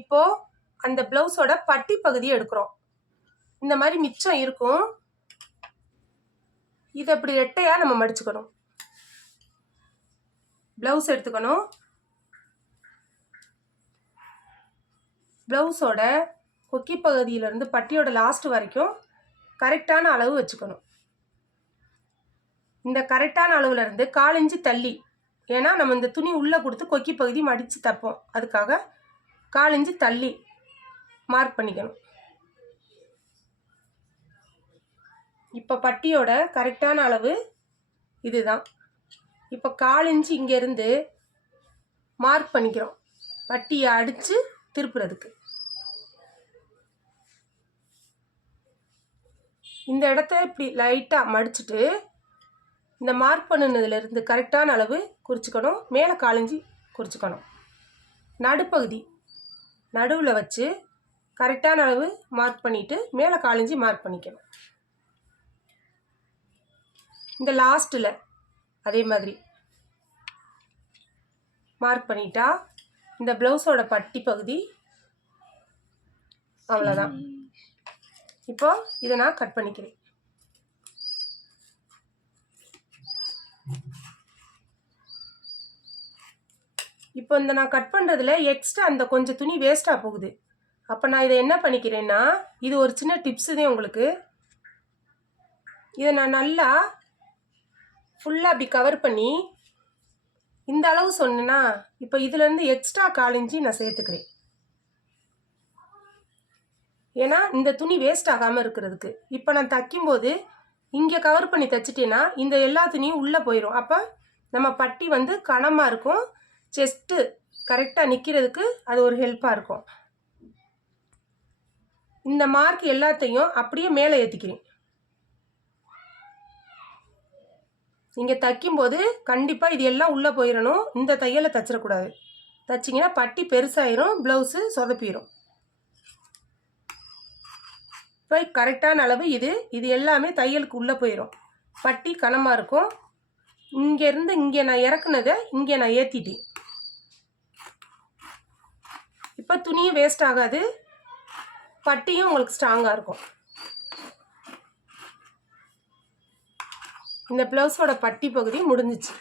இப்போது அந்த ப்ளவுஸோட பட்டி பகுதியை எடுக்கிறோம். இந்த மாதிரி மிச்சம் இருக்கும். இதை அப்படி ரெட்டையாக நம்ம மடிச்சுக்கணும். ப்ளவுஸ் எடுத்துக்கணும். ப்ளவுஸோட கொக்கி பகுதியிலேருந்து பட்டியோட லாஸ்ட் வரைக்கும் கரெக்டான அளவு வச்சுக்கணும். இந்த கரெக்டான அளவுலேருந்து 1/4 இன்ச்சு தள்ளி, ஏன்னா நம்ம இந்த துணி உள்ளே கொடுத்து கொக்கி பகுதி மடித்து தைப்போம், அதுக்காக 1/4 இன்ச்சு தள்ளி மார்க் பண்ணிக்கணும். இப்போ பட்டியோட கரெக்டான அளவு இதுதான். இப்போ 1/4 இன்ச்சு இங்கேருந்து மார்க் பண்ணிக்கிறோம், பட்டியை அடித்து திருப்புறதுக்கு. இந்த இடத்த இப்படி லைட்டாக மடிச்சுட்டு இந்த மார்க் பண்ணினதுலேருந்து கரெக்டான அளவு குறிச்சிக்கணும். மேலே 1/4 இன்ச்சு குறிச்சிக்கணும். நடுப்பகுதி நடுவில் வச்சு கரெக்டான அளவு மார்க் பண்ணிவிட்டு மேலே 1/4 இன்ச்சு மார்க் பண்ணிக்கணும். இந்த லாஸ்ட்டில் அதே மாதிரி மார்க் பண்ணிட்டா இந்த ப்ளவுஸோட பட்டி பகுதி அவ்வளோதான். இப்போ இதை நான் கட் பண்ணிக்கிறேன். இப்போ இந்த நான் கட் பண்ணுறதுல எக்ஸ்ட்ரா அந்த கொஞ்சம் துணி வேஸ்ட்டாக போகுது. அப்போ நான் இதை என்ன பண்ணிக்கிறேன்னா, இது ஒரு சின்ன டிப்ஸு தான் உங்களுக்கு. இதை நான் நல்லா ஃபுல்லாக அப்படி கவர் பண்ணி இந்த அளவு சொன்னேன்னா, இப்போ இதுலேருந்து எக்ஸ்ட்ரா 1/4 இன்ச்சு நான் சேர்த்துக்கிறேன். ஏன்னா இந்த துணி வேஸ்ட் ஆகாமல் இருக்கிறதுக்கு. இப்போ நான் தைக்கும்போது இங்கே கவர் பண்ணி தைச்சிட்டேன்னா இந்த எல்லா துணியும் உள்ளே போயிடும். அப்போ நம்ம பட்டி வந்து கனமாக இருக்கும். செஸ்ட்டு கரெக்டாக நிற்கிறதுக்கு அது ஒரு ஹெல்ப்பாக இருக்கும். இந்த மார்க் எல்லாத்தையும் அப்படியே மேலே ஏற்றிக்கிறேன். நீங்கள் தைக்கும்போது கண்டிப்பாக இது எல்லாம் உள்ளே போயிடணும். இந்த தையலை தைச்சிடக்கூடாது. தைச்சிங்கன்னா பட்டி பெருசாயிரும், ப்ளவுஸு சொதப்பிடும். இப்போ கரெக்டான அளவு இது எல்லாமே தையலுக்கு உள்ளே போயிடும். பட்டி கனமாக இருக்கும். இங்கேருந்து இங்கே நான் இறக்குனதை இங்கே நான் ஏற்றிட்டேன். இப்போ துணியும் வேஸ்ட் ஆகாது, பட்டியும் உங்களுக்கு ஸ்ட்ராங்காக இருக்கும். இந்த ப்ளவுஸோட பட்டி பகுதி முடிஞ்சிச்சு.